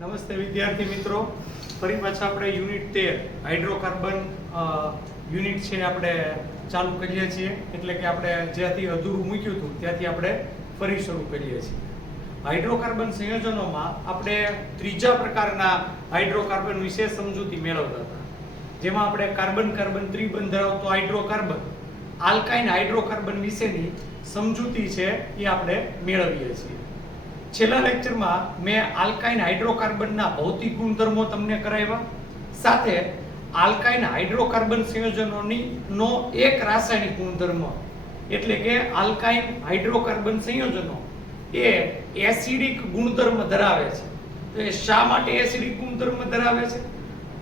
નમસ્તે વિદ્યાર્થી મિત્રો, ફરી પાછા આપણે યુનિટ 13 હાઇડ્રોકાર્બન યુનિટ છે આપણે ચાલુ કરીએ છીએ. એટલે કે આપણે જ્યાંથી અધૂરું મૂક્યું હતું ત્યાંથી આપણે ફરી શરૂ કરીએ છીએ. હાઇડ્રોકાર્બન સંયોજનોમાં આપણે ત્રીજા પ્રકારના હાઇડ્રોકાર્બન વિશે સમજૂતી મેળવતા હતા, જેમાં આપણે કાર્બન કાર્બન ત્રિબંધ ધરાવતો હાઇડ્રોકાર્બન, આલ્કાઇન હાઇડ્રોકાર્બન વિશેની સમજૂતી છે એ આપણે મેળવીએ છીએ. છેલ્લા લેક્ચરમાં મેં આલ્કાઇન હાઇડ્રોકાર્બનના ભૌતિક ગુણધર્મો તમને કરાવ્યા, સાથે આલ્કાઇન હાઇડ્રોકાર્બન સંયોજનોનો એક રાસાયણિક ગુણધર્મ એટલે કે આલ્કાઇન હાઇડ્રોકાર્બન સંયોજનો એ એસિડિક ગુણધર્મ ધરાવે છે. તો એ શા માટે એસિડિક ગુણધર્મ ધરાવે છે,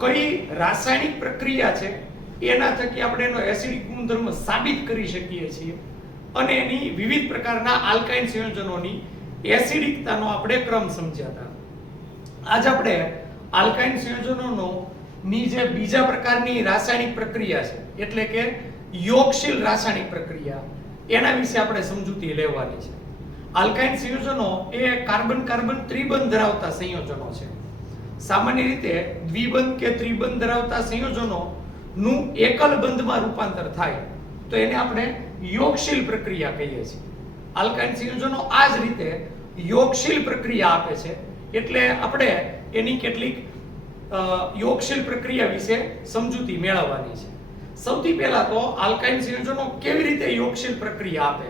કઈ રાસાયણિક પ્રક્રિયા છે એના થકી આપણે એનો એસિડિક ગુણધર્મ સાબિત કરી શકીએ છીએ, અને એની વિવિધ પ્રકારના આલ્કાઇન સંયોજનોની એસિડિકતાનો આપણે ક્રમ સમજ્યા હતા. આજ આપણે આલ્કાઇન સંયોજનોનો ની જે બીજા પ્રકારની રાસાયણિક પ્રક્રિયા છે એટલે કે યોગશીલ રાસાયણિક પ્રક્રિયા, એના વિશે આપણે સમજૂતી લેવાની છે. આલ્કાઇન સંયોજનો એ કાર્બન કાર્બન ત્રિબંધ ધરાવતા સંયોજનો છે. સામાન્ય રીતે દ્વિબંધ કે ત્રિબંધ ધરાવતા સંયોજનો નું એકલ બંધમાં રૂપાંતર થાય તો એને આપણે યોગશીલ પ્રક્રિયા કહીએ છીએ. આલ્કાઇન સંયોજનો આ જ રીતે યોગશીલ પ્રક્રિયા આપે છે, એટલે આપણે એની કેટલીક યોગશીલ પ્રક્રિયા વિશે સમજૂતી મેળવવાની છે. સૌથી પહેલા તો આલ્કાઇન સંયોજનો કેવી રીતે યોગશીલ પ્રક્રિયા આપે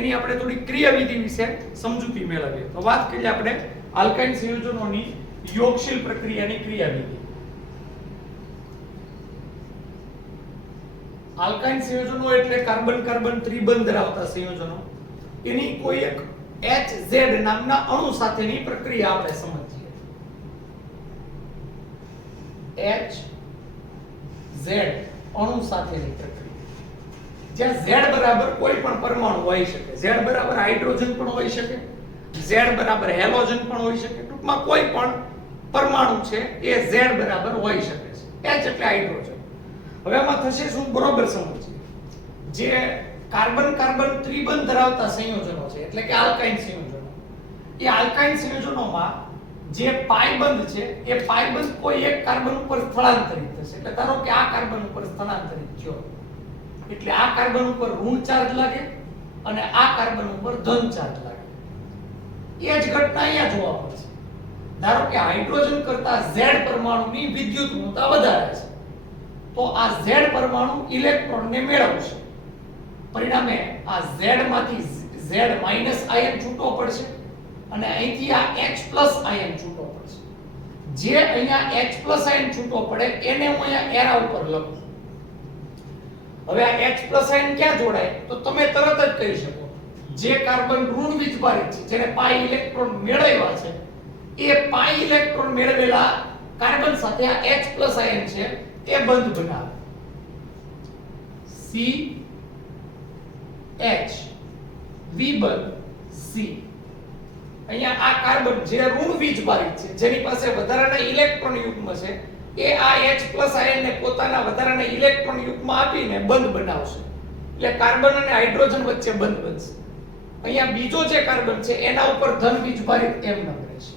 એની આપણે થોડી ક્રિયાવિધિ વિશે સમજૂતી મેળવીએ. તો વાત કરીએ આપણે આલ્કાઇન સંયોજનોની યોગશીલ પ્રક્રિયાની ક્રિયાવિધિ. આલ્કાઇન સંયોજનો એટલે કાર્બન કાર્બન ત્રિબંધ ધરાવતા સંયોજનો, એની કોઈ એક HZ નામના અણુ સાથેની પ્રક્રિયા આપણે સમજીએ. HZ અણુ સાથેની પ્રક્રિયા, જ્યાં Z બરાબર કોઈ પણ પરમાણુ હોઈ શકે, Z બરાબર હાઇડ્રોજન પણ હોઈ શકે, Z બરાબર હેલોજન પણ હોઈ શકે, ટૂંકમાં કોઈ પણ પરમાણુ છે એ Z બરાબર હોઈ શકે છે. H એટલે હાઇડ્રોજન. હવે આમાં થશે શું, બરોબર સમજીએ. જે કાર્બન કાર્બન ત્રિબંધ ધરાવતા સંયોજનો છે એટલે કે આલ્કાઇન સંયોજનો, એ આલ્કાઇન સંયોજનોમાં જે પાઈ બંધ છે એ પાઈ બંધ કોઈ એક કાર્બન ઉપર સ્થળાંતરિત થશે. એટલે ધારો કે આ કાર્બન ઉપર સ્થળાંતરિત થયો એટલે આ કાર્બન ઉપર ઋણ ચાર્જ લાગે અને આ કાર્બન ઉપર ધન ચાર્જ લાગે. એ જ ઘટના અહીંયા જોવા મળશે. ધારો કે હાઇડ્રોજન કરતા Z પરમાણુની વિદ્યુત ઋણતા વધારે છે તો આ Z પરમાણુ ઇલેક્ટ્રોનને મેળવશે. પરિણામે આ Z માંથી Z માઈનસ આયન છૂટો પડશે અને અહીંથી આ H પ્લસ આયન છૂટો પડશે. જે અહીંયા H પ્લસ આયન છૂટો પડે એને હું અહીંયા એરા ઉપર લખું. હવે આ H પ્લસ આયન ક્યાં જોડાય તો તમે તરત જ કહી શકો, જે કાર્બન ઋણ વીજભારિત છે જેને પાઈ ઇલેક્ટ્રોન મેળવ્યા છે એ પાઈ ઇલેક્ટ્રોન મેળવેલા કાર્બન સાથે આ H પ્લસ આયન છે એ બંધ બનાવે. C H વિબંધ C. અહીંયા આ કાર્બન જે ઋણ વીજભારિત છે જેની પાસે વધારાના ઇલેક્ટ્રોન યુગ્મ છે એ આ H પ્લસ આયન ને પોતાના વધારાના ઇલેક્ટ્રોન યુગ્મ આપીને બંધ બનાવશે. એટલે કાર્બન અને હાઇડ્રોજન વચ્ચે બંધ બનશે. અહીંયા બીજો જે કાર્બન છે એના ઉપર ધન વીજભારિત એમ ન રહેશે.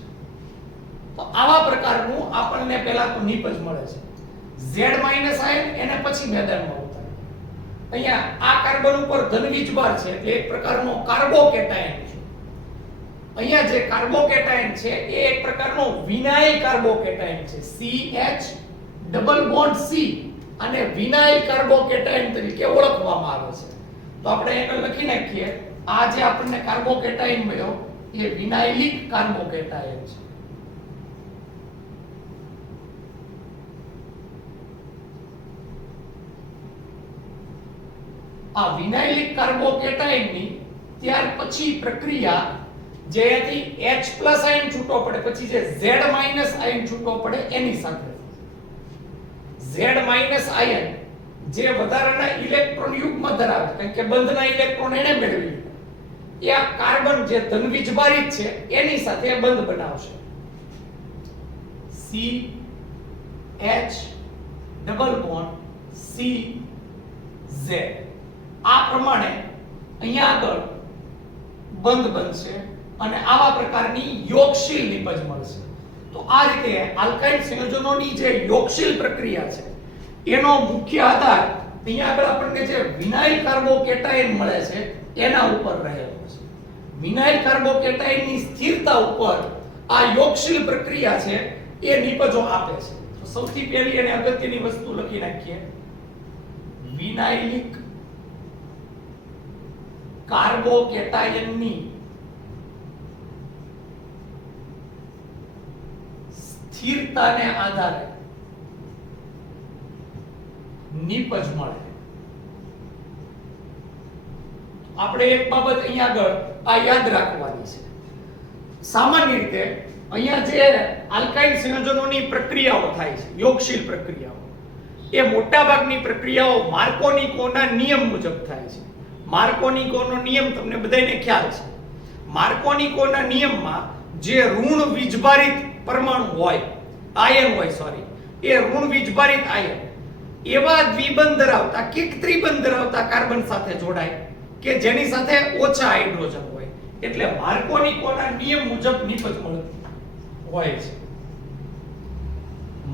તો આવા પ્રકારનું આપણને પહેલા તો નિપજ મળે છે. Z માઈનસ આયન એને પછી મેદાનમાં ઉતારે. અહીંયા આ કાર્બન ઉપર ધન વીજભાર છે એટલે એક પ્રકારનો કાર્બોકેટાયન છે. અહીંયા જે કાર્બોકેટાયન છે એ એક પ્રકારનો વિનાઇલ કાર્બોકેટાયન છે. CH ડબલ બોન્ડ C અને વિનાઇલ કાર્બોકેટાયન તરીકે ઓળખવામાં આવે છે. તો આપણે એને લખી નાખીએ, આ જે આપણને કાર્બોકેટાયન મળ્યો એ વિનાઇલિક કાર્બોકેટાયન છે. આ વિનાઇલિક કાર્બોકેટાયનની ત્યાર પછી પ્રક્રિયા જેથી H પ્લસ આયન છૂટો પડે પછી જે Z માઈનસ આયન છૂટો પડે એની સાથે. Z માઈનસ આયન જે વધારાના ઇલેક્ટ્રોન યુગ્મ ધરાવે કારણ કે બંધના ઇલેક્ટ્રોન એને મેળવી એ આ કાર્બન જે ધન વીજભારિત છે એની સાથે બંધ બનાવશે. C H double bond C Z. આ પ્રમાણે અહીંયા આગળ બંધ બનશે અને આવા પ્રકારની યોગશીલ નિપજ મળશે. તો આ રીતે આલ્કાઇલ સંયોજનોની જે યોગશીલ પ્રક્રિયા છે એનો મુખ્ય આધાર અહીંયા આગળ આપણને જે વિનાઇલ કાર્બોકેટાઇન મળે છે એના ઉપર રહેલો છે. વિનાઇલ કાર્બોકેટાઇનની સ્થિરતા ઉપર આ યોગશીલ પ્રક્રિયા છે એ નિપજો આપે છે. તો સૌથી પહેલી અને અગત્યની વસ્તુ લખી નાખીએ, વિનાઇલિક કાર્બોકેટાયનની સ્થિરતાને આધારે નિપજ મળે. આપણે એક બાબત અહીંયા આગળ આ યાદ રાખવાની છે. સામાન્ય રીતે અહીંયા જે આલ્કાઇલ સંયોજનોની પ્રક્રિયાઓ થાય છે, યોગશીલ પ્રક્રિયાઓ, એ મોટા ભાગની પ્રક્રિયાઓ માર્કોનિકોના નિયમ મુજબ થાય છે. માર્કોનિકોનો નિયમ તમને બધાને ખ્યાલ છે. માર્કોનિકોના નિયમમાં જે ઋણ વીજભારિત પરમાણુ હોય, આયન હોય, સોરી, એ ઋણ વીજભારિત આયન એવા દ્વિબંધ ધરાવતા કે ત્રિબંધ ધરાવતા કાર્બન સાથે જોડાય કે જેની સાથે ઓછા હાઇડ્રોજન હોય, એટલે માર્કોનિકોના નિયમ મુજબ નિપજ મળતી હોય છે.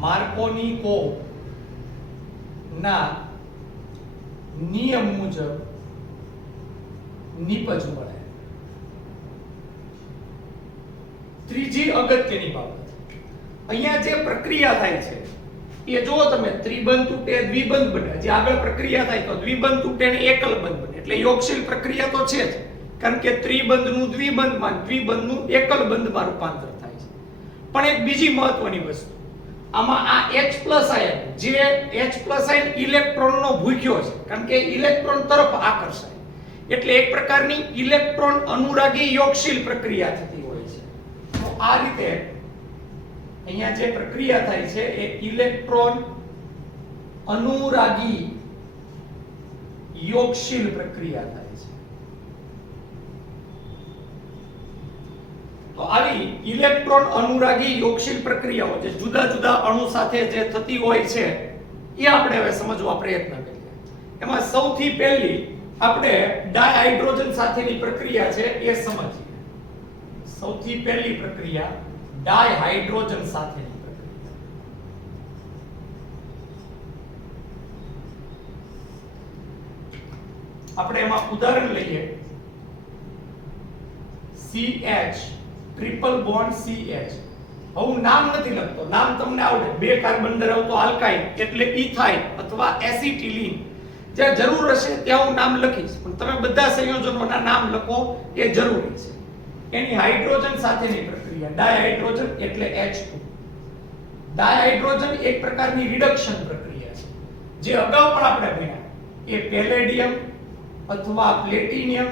માર્કોનિકો ના નિયમ મુજબ નિપજ મળે. ત્રીજી અગત્યની બાબત, અહીંયા જે પ્રક્રિયા થાય છે એ જો તમે ત્રિબંધ તૂટે દ્વિબંધ બને, જે આગળ પ્રક્રિયા થાય તો દ્વિબંધ તૂટે ને એકલ બંધ બને, એટલે યોગશીલ પ્રક્રિયા તો છે જ, કારણ કે ત્રિબંધનું દ્વિબંધમાં, દ્વિબંધનું એકલ બંધમાં રૂપાંતર થાય છે. પણ એક બીજી મહત્વની વસ્તુ, આમાં આ H+ આયન, જે H+ આયન ઇલેક્ટ્રોનનો ભૂખ્યો છે, કારણ કે ઇલેક્ટ્રોન તરફ આકર્ષાય, એટલે એક પ્રકારની ઇલેક્ટ્રોન અનુરાગી યોગશીલ પ્રક્રિયા થતી હોય છે. તો આ રીતે અહીંયા જે પ્રક્રિયા થાય છે એ ઇલેક્ટ્રોન અનુરાગી યોગશીલ પ્રક્રિયા થાય છે. તો આવી ઇલેક્ટ્રોન અનુરાગી યોગશીલ પ્રક્રિયાઓ જે જુદા જુદા અણુ સાથે જે થતી હોય છે એ આપણે હવે સમજવા પ્રયત્ન કરીએ. એમાં સૌથી પહેલી આપણે ડાયહાઇડ્રોજન સાથેની પ્રક્રિયા છે એ સમજીએ. સૌથી પહેલી પ્રક્રિયા ડાયહાઇડ્રોજન સાથેની પ્રક્રિયા. આપણે એમાં ઉદાહરણ લઈએ, CH ટ્રિપલ બોન્ડ CH. હું નામ નથી લખતો, નામ તમને આવડે. બે કાર્બન ધરાવતો આલ્કાઇલ એટલે ઇથાઇલ અથવા એસિટિલીન. જ્યાં જરૂર હશે ત્યાં હું નામ લખીશ, પણ તમે બધા સંયોજનોના નામ લખો એ જરૂરી છે. એની હાઇડ્રોજન સાથેની પ્રક્રિયા ડાયહાઇડ્રોજન એટલે H2. ડાયહાઇડ્રોજન એક પ્રકારની રિડક્શન પ્રક્રિયા છે, જે અગાઉ પણ આપણે ભણ્યા. એ પેલેડિયમ અથવા પ્લેટિનિયમ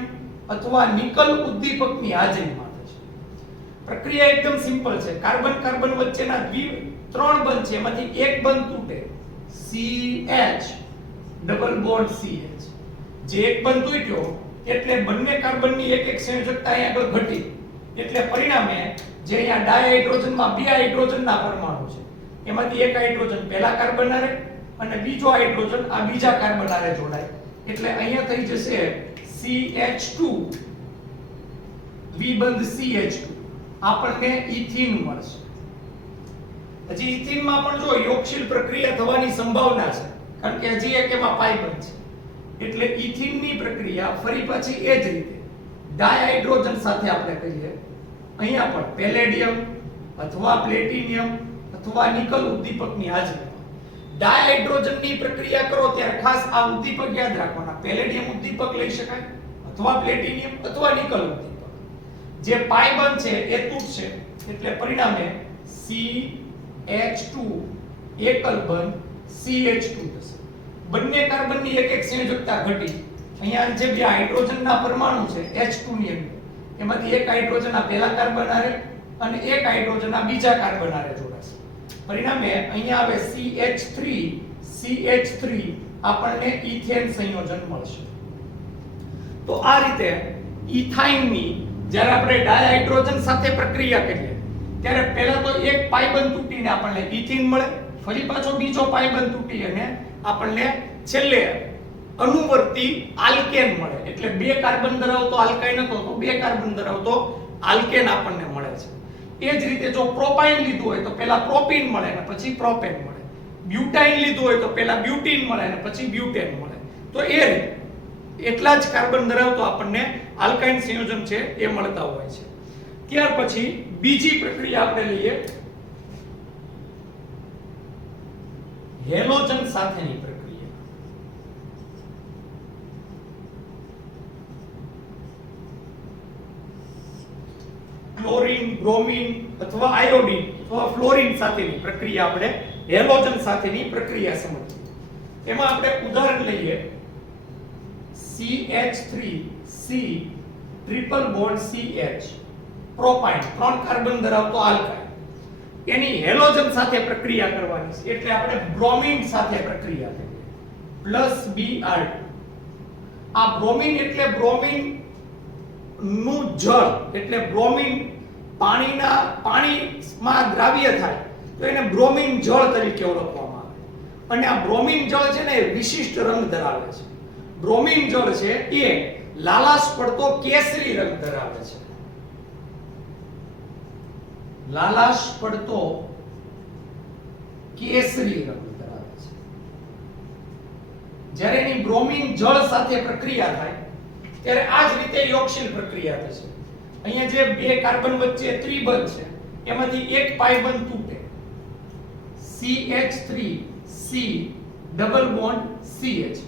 અથવા નિકલ ઉદ્દીપકની હાજરીમાં થશે. પ્રક્રિયા એકદમ સિમ્પલ છે. કાર્બન કાર્બન વચ્ચેના ત્રણ બંધ છે, એમાંથી એક બંધ તૂટે, CH ડબલ બોન્ડ CH. જે એક બંધ તૂટ્યો એટલે બંને કાર્બનની એક એક સંયોજકતા અહીં આગળ ઘટી, એટલે પરિણામે જે અહીંયા ડાયહાઇડ્રોજનમાં બે હાઇડ્રોજનના પરમાણુ છે, એમાંથી એક હાઇડ્રોજન પહેલા કાર્બન હારે અને બીજો હાઇડ્રોજન આ બીજા કાર્બન હારે જોડાય, એટલે અહીંયા થઈ જશે CH2 દ્વિબંધ CH2. આપણને ઇથીન મળશે. હજી ઇથીનમાં પણ જો યોગશીલ પ્રક્રિયા થવાની સંભાવના છે, કારણ કે હજી એક એમાં પાઈ બંધ છે, એટલે ઇથીનની પ્રક્રિયા ફરી પાછી એ જ રીતે ડાયહાઇડ્રોજન સાથે આપણે કરીએ. અહીંયા પણ પેલેડિયમ અથવા પ્લેટિનિયમ અથવા નિકલ ઉદ્દીપકની હાજરીમાં ડાયહાઇડ્રોજનની પ્રક્રિયા કરો ત્યારે ખાસ આ ઉદ્દીપક યાદ રાખવાના. પેલેડિયમ ઉદ્દીપક લઈ શકાય અથવા પ્લેટિનિયમ અથવા નિકલ ઉદ્દીપક. જે પાઈ બંધ છે એ તૂટશે, એટલે પરિણામે CH2 એકલ બંધ CH2 થશે. બંને કાર્બનની એક એક સંયોજકતા ઘટી. અહીંયા જે બે હાઇડ્રોજનના પરમાણુ છે H2 ની અંદર, એમાંથી એક હાઇડ્રોજન આ પહેલા કાર્બન હારે અને એક હાઇડ્રોજન આ બીજા કાર્બન હારે જોડાશે. પરિણામે અહીંયા આવે CH3 આપણને ઇથેન સંયોજન મળશે. તો આ રીતે ઇથાઇનની જ્યારે આપણે ડાયહાઇડ્રોજન સાથે પ્રક્રિયા કરીએ ત્યારે પહેલા તો એક પાઈ બંધ તૂટીને આપણને ઇથીન મળે, ફરી પાછો બીજો પાઈ બંધ તૂટી અને આપણને છેલ્લે અનુવર્તી આલ્કેન મળે. એટલે બે કાર્બન ધરાવતો આલ્કાઇન હતો તો બે કાર્બન ધરાવતો આલ્કેન આપણને મળે છે. એ જ રીતે જો પ્રોપાઇન લીધું હોય તો પહેલા પ્રોપીન મળે અને પછી પ્રોપેન મળે, બ્યુટાઇન લીધું હોય તો પહેલા બ્યુટીન મળે અને પછી બ્યુટેન મળે. તો એ રીતે એટલા જ કાર્બન ધરાવતો આપણને આલ્કાઇન સંયોજન છે એ મળતા હોય છે. ત્યાર પછી બીજી પ્રક્રિયા આપણે લઈએ, હેલોજન સાથેની પ્રક્રિયા. ક્લોરીન, બ્રોમીન અથવા આયોડીન અથવા ફ્લોરીન સાથેની પ્રક્રિયા આપણે હેલોજન સાથેની પ્રક્રિયા સમજીએ. એમાં આપણે ઉદાહરણ લઈએ CH3C triple bond CH propyne, 3 carbon ધરાવતો આલ્કાઇન. એની હેલોજન સાથે પ્રક્રિયા કરવાની છે એટલે આપણે બ્રોમીન સાથે પ્રક્રિયા કરીએ +Br2. આ બ્રોમીન એટલે બ્રોમીન નું જળ, એટલે બ્રોમીન પાણીમાં દ્રાવ્ય થાય તો એને બ્રોમીન જળ તરીકે ઓળખવામાં આવે. અને આ બ્રોમીન જળ છે ને એ વિશિષ્ટ રંગ ધરાવે છે. બ્રોમીન જળ છે એ લાલાશ પડતો કેસરી રંગ ધરાવે છે. લાલાશ પડતો કેસરી રંગ ધરાવે છે. જ્યારે એની બ્રોમીન જળ સાથે પ્રક્રિયા થાય ત્યારે આ જ રીતે યોગશીલ પ્રક્રિયા થશે. અહીંયા જે બે કાર્બન વચ્ચે ત્રિબંધ છે એમાંથી એક પાઈ બંધ તૂટે, CH3C ડબલ બોન્ડ CH.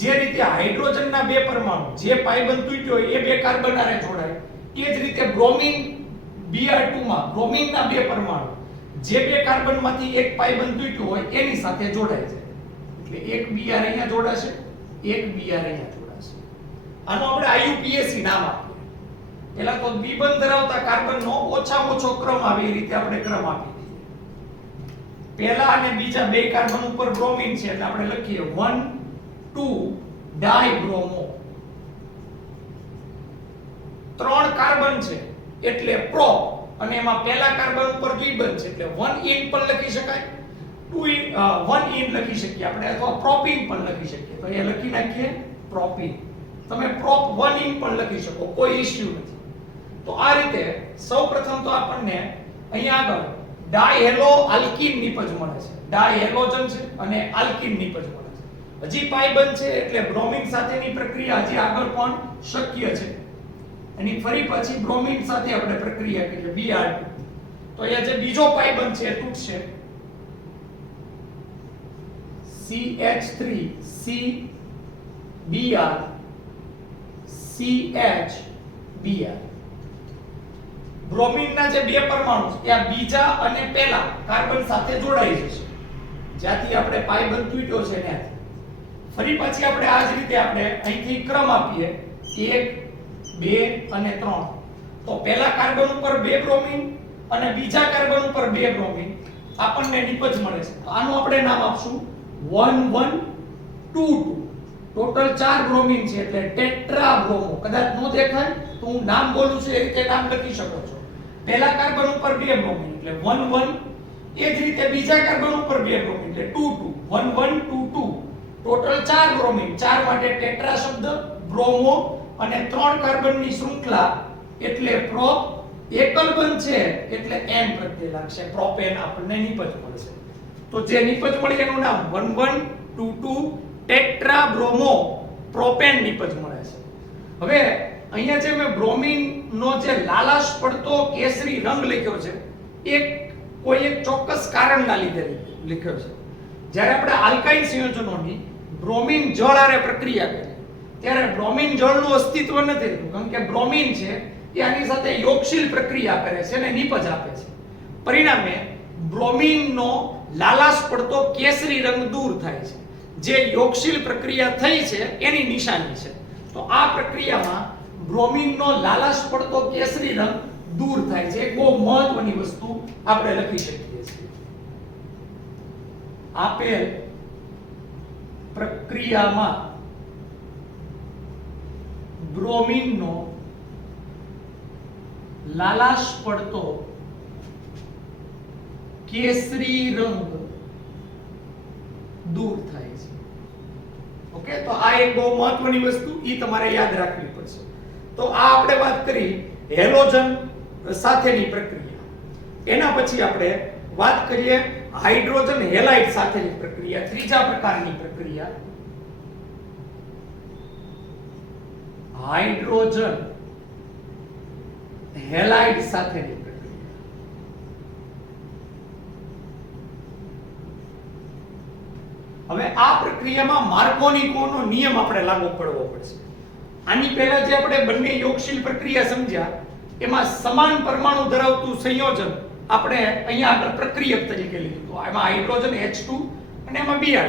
જે રીતે હાઇડ્રોજનના બે પરમાણુ જે પાઈ બંધ તૂટ્યો હોય એ બે કાર્બન આરે જોડાય, એ જ રીતે બ્રોમીન Br2 માં બ્રોમીનના બે પરમાણુ જે બે કાર્બનમાંથી એક પાઈ બંધ તૂટ્યો હોય એની સાથે જોડાય છે. એટલે એક Br અહીંયા જોડાશે, એક Br અહીંયા જોડાશે. આનો આપણે IUPAC નામ આપીએ. પહેલા તો દ્વિબંધ ધરાવતા કાર્બનનો ઓછામાં ઓછો ક્રમ આવે એ રીતે આપણે ક્રમ આપી દઈએ. પહેલા અને બીજા બે કાર્બન ઉપર બ્રોમીન છે એટલે આપણે લખીએ 1 2 ડાયબ્રોમો. 3 કાર્બન છે એટલે પ્રો, અને એમાં પહેલા કાર્બન ઉપર દ્વિબંધ છે એટલે 1 ઇન પણ લખી શકાય, 1 ઇન લખી શકીએ આપણે, અથવા પ્રોપીન પણ લખી શકીએ. તો અહીંયા લખી નાખીએ પ્રોપીન. તમે પ્રોપ 1 ઇન પણ લખી શકો, કોઈ ઇશ્યુ નથી. તો આ રીતે સૌપ્રથમ તો આપણને અહીંયા આગળ ડાયહેલો આલ્કીન નિપજ મળે છે. ડાયહેલોજન છે અને આલ્કીન નિપજ મળે છે. હજી પાઈ બંધ છે એટલે બ્રોમીન સાથેની પ્રક્રિયા હજી આગળ પણ શક્ય છે. એની ફરી પછી બ્રોમીન સાથે આપણે પ્રક્રિયા કરીએ Br2. તો અહીંયા જે બીજો પાઈ બંધ છે એ તૂટશે, CH3C Br CH Br. બ્રોમીનના જે બે પરમાણુ છે એ બીજા અને પહેલા કાર્બન સાથે જોડાઈ જશે. જ્યાંથી આપણે પાઈ બંધ તૂટ્યો છે ત્યાંથી ફરી પછી આપણે આ જ રીતે આપણે અહીંથી ક્રમ આપીએ 1 2 અને 3. તો પહેલા કાર્બન ઉપર બે બ્રોમીન અને બીજા કાર્બન ઉપર બે બ્રોમીન આપણને નિપજ મળે છે. તો આનું આપણે નામ આપશું 1 1 2 2. ટોટલ 4 બ્રોમીન છે એટલે ટેટ્રાબ્રોમો. કદાચ ન દેખાય તો હું નામ બોલું છું એ રીતે નામ લખી શકો છો. પહેલા કાર્બન ઉપર બે બ્રોમીન એટલે 1 1, એ જ રીતે બીજા કાર્બન ઉપર બે બ્રોમીન એટલે 2 2, 1 1 2 2. ટોટલ 4 બ્રોમીન, 4 માટે ટેટ્રા શબ્દ, બ્રોમો અને 3 કાર્બનની શૃંખલા એટલે પ્રોપ. એકલ બંધ છે એટલે n પ્રત્યય લાગશે, પ્રોપેન આપણને નિપજ મળશે. તો જે નિપજ મળી એનું નામ 1 1 2 2 ટેટ્રાબ્રોમો પ્રોપેન નિપજ મળે છે. હવે અહીંયા જે મેં બ્રોમીન નો જે લાલાશ પડતો કેસરી રંગ લખ્યો છે એ કોઈ એક ચોક્કસ કારણના લીધે લખ્યો છે. જ્યારે આપણે આલ્કાઇન સંયોજનોની બ્રોમીન જળ આરે પ્રક્રિયા કરીએ ત્યારે બ્રોમીન જળનું અસ્તિત્વ નથી રહેતું, કારણ કે બ્રોમીન છે એ આની સાથે યોગશીલ પ્રક્રિયા કરે છે અને નિપજ આપે છે. પરિણામે બ્રોમીનનો લાલાશ પડતો કેસરી રંગ દૂર થાય છે, જે યોગશીલ પ્રક્રિયા થઈ છે એની નિશાની છે. તો આ પ્રક્રિયામાં બ્રોમીનનો લાલાશ પડતો કેસરી રંગ દૂર થાય છે. એક બહુ મહત્વની વસ્તુ આપણે લખી શકીએ છીએ. આપેલ પ્રક્રિયામાં બ્રોમીનનો લાલાશ પડતો કેસરી રંગ દૂર થાય છે. ઓકે, તો આ એક બહુ મહત્વની વસ્તુ ઈ તમારે યાદ રાખવી પડશે. તો આ આપણે વાત કરી હેલોજન સાથેની પ્રક્રિયા. એના પછી આપણે વાત કરીએ હાઇડ્રોજન હેલાઇડ સાથેની પ્રક્રિયા, ત્રીજા પ્રકારની પ્રક્રિયા હાઇડ્રોજન હેલાઇડ સાથેની પ્રક્રિયા. હવે આ પ્રક્રિયામાં માર્કોનિકોનો નિયમ આપણે લાગુ પડવો પડશે. આની પહેલા જે આપણે બંને યોગશીલ પ્રક્રિયા સમજ્યા એમાં સમાન પરમાણુ ધરાવતું સંયોજન આપણે અહીંયા આગળ પ્રક્રિયક તરીકે લીધું. તો એમાં હાઇડ્રોજન H2 અને એમાં Br.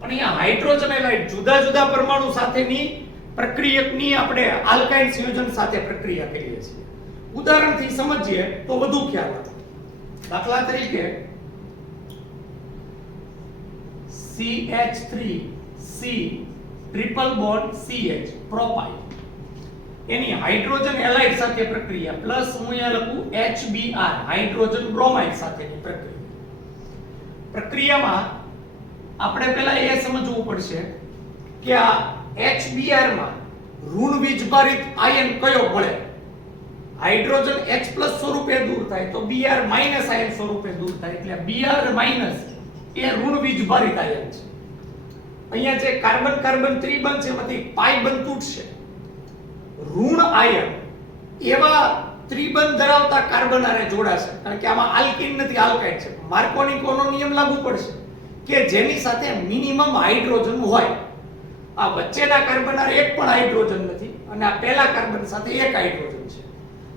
પણ અહીંયા હાઇડ્રોજન હેલાઇડ જુદા જુદા પરમાણુ સાથેની પ્રક્રિયકની આપણે આલ્કાઇલ સંયોજન સાથે પ્રક્રિયા કરીએ છીએ. ઉદાહરણથી સમજીએ તો વધુ ખ્યાલ આવે. દાખલા તરીકે CH3C triple bond CH propyl એની હાઇડ્રોજન હેલાઇડ સાથે પ્રક્રિયા પ્લસ હું અહીંયા લખું HBr હાઇડ્રોજન બ્રોમાઇડ સાથેની પ્રક્રિયા. પ્રક્રિયામાં આપણે પહેલા એ સમજવું પડશે કે આ HBr માં ઋણ વીજભારિત આયન કયો મળે. હાઇડ્રોજન H+ સ્વરૂપે દૂર થાય તો Br- આયન સ્વરૂપે દૂર થાય એટલે Br- એ ઋણ વીજભારિત આયન છે. અહીંયા જે કાર્બન કાર્બન ત્રિબંધ છે એમાંથી પાઈ બંધ તૂટશે. ઋણ આયન એવા ત્રિબંધ ધરાવતા કાર્બન હારે જોડાશે કારણ કે આમાં આલ્કીન નથી આલ્કાઇડ છે. માર્કોનિકોનો નિયમ લાગુ પડશે કે જેની સાથે મિનિમમ હાઇડ્રોજન હોય. આ વચ્ચેના કાર્બન હારે એક પણ હાઇડ્રોજન નથી અને આ પહેલા કાર્બન સાથે એક હાઇડ્રોજન છે.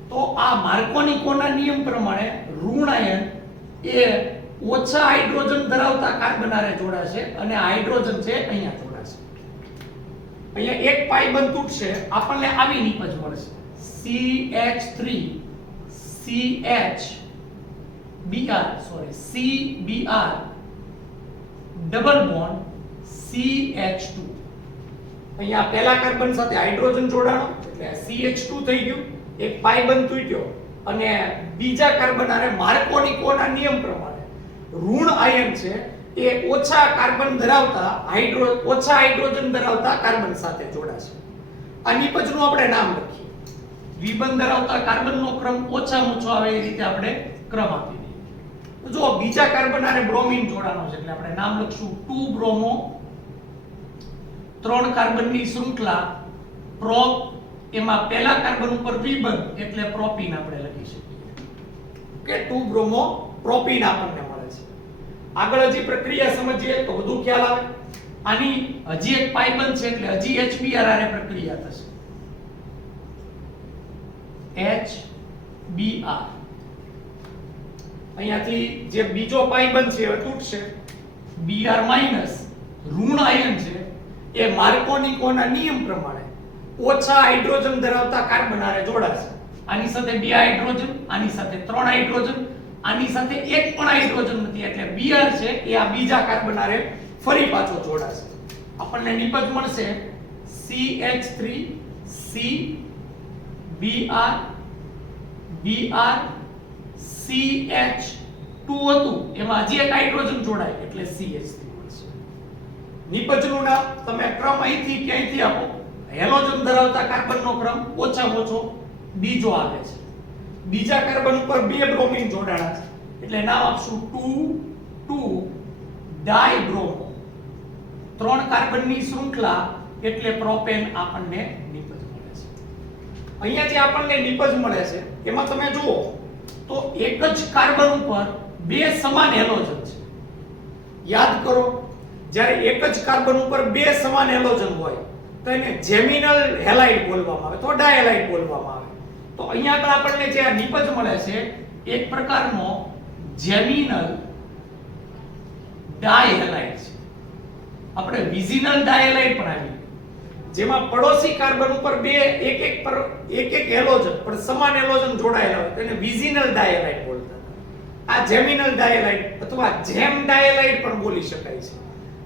તો આ માર્કોનિકોના નિયમ પ્રમાણે ઋણ આયન એ ઓછા હાઇડ્રોજન ધરાવતા કાર્બન હારે જોડાશે અને હાઇડ્રોજન છે અહીંયા જોડાશે. અહીંયા એક પાઈ બંધ તૂટશે આપણને આવી નિપજ મળશે CBr ડબલ બોન્ડ CH2. અહીંયા પહેલા કાર્બન સાથે હાઇડ્રોજન જોડાણો એટલે CH2 થઈ ગયું, એક પાઈ બંધ તૂટ્યો અને બીજા કાર્બન હારે માર્કોનિકોના નિયમ પ્રમાણે ઋણ આયન છે એ ઓછા કાર્બન ધરાવતા ઓછા હાઇડ્રોજન ધરાવતા કાર્બન સાથે જોડાશે. આ નિપજનું આપણે નામ લખીએ. દ્વિબંધ ધરાવતા કાર્બનનો ક્રમ ઓછામાં ઓછો આવે એ રીતે આપણે ક્રમ આપી દઈએ. જો બીજા કાર્બન હારે બ્રોમિન જોડાણો છે એટલે આપણે નામ લખશું 2 બ્રોમો. 3 કાર્બનની શૃંખલા પ્રોપ એમાં પહેલા કાર્બન ઉપર દ્વિબંધ એટલે પ્રોપીન આપણે લખી શકીએ કે 2 બ્રોમો પ્રોપીન આપણને મળે છે. આગળ હજી પ્રક્રિયા સમજીએ તો વધુ ખ્યાલ આવે. આની હજી એક પાઈ બંધ છે એટલે હજી HBr હારે પ્રક્રિયા થશે. HBr અહીંયાથી જે બીજો પાઈ બંધ છે એ તૂટશે. Br- ઋણ આયન છે એ માર્કોનિકોના નિયમ પ્રમાણે ઓછા હાઇડ્રોજન ધરાવતા કાર્બન હારે જોડાશે. આની સાથે 2 હાઇડ્રોજન, આની સાથે 3 હાઇડ્રોજન, આની સાથે એક પણ હાઇડ્રોજન નથી એટલે Br છે એ આ બીજા કાર્બન હારે ફરી પાછો જોડાશે. આપણને નિપજ મળશે CH3C Br CH2 હતું એમાં હજી એક હાઇડ્રોજન જોડાય એટલે CH3 મળશે. નિપજનું નામ તમે ક્રમ અહીંથી ક્યાંયથી આપો. હેલોજન ધરાવતા કાર્બનનો ક્રમ ઓછામાં ઓછો બીજો આવે છે. બીજા કાર્બન ઉપર 2 બ્રોમિન જોડાણા છે એટલે નામ આપશું 2 ડાયબ્રોમો. 3 કાર્બનની શૃંખલા એટલે પ્રોપેન આપણને નિપજ મળે છે. અહીંયા જે આપણને નિપજ મળે છે એમાં તમે જુઓ તો એક જ કાર્બન ઉપર 2 સમાન હેલોજન છે. યાદ કરો જ્યારે એક જ કાર્બન ઉપર 2 સમાન હેલોજન હોય તો એને જેમિનલ હેલાઇડ બોલવામાં આવે તો ડાયહેલાઇડ બોલવામાં આવે. તો અહીંયા આગળ આપણને જે આ નિપજ મળે છે એક પ્રકારનો જેમિનલ ડાયહેલાઇડ છે. આપણે વિઝિનલ ડાયહેલાઇડ પણ આવી જેમાં પડોશી કાર્બન ઉપર એક એક હેલોજન પણ સમાન હેલોજન જોડાયેલા હોય તો એને વિઝિનલ ડાયહેલાઇડ બોલતા. આ જેમિનલ ડાયહેલાઇડ અથવા જેમ ડાયહેલાઇડ પણ બોલી શકાય છે.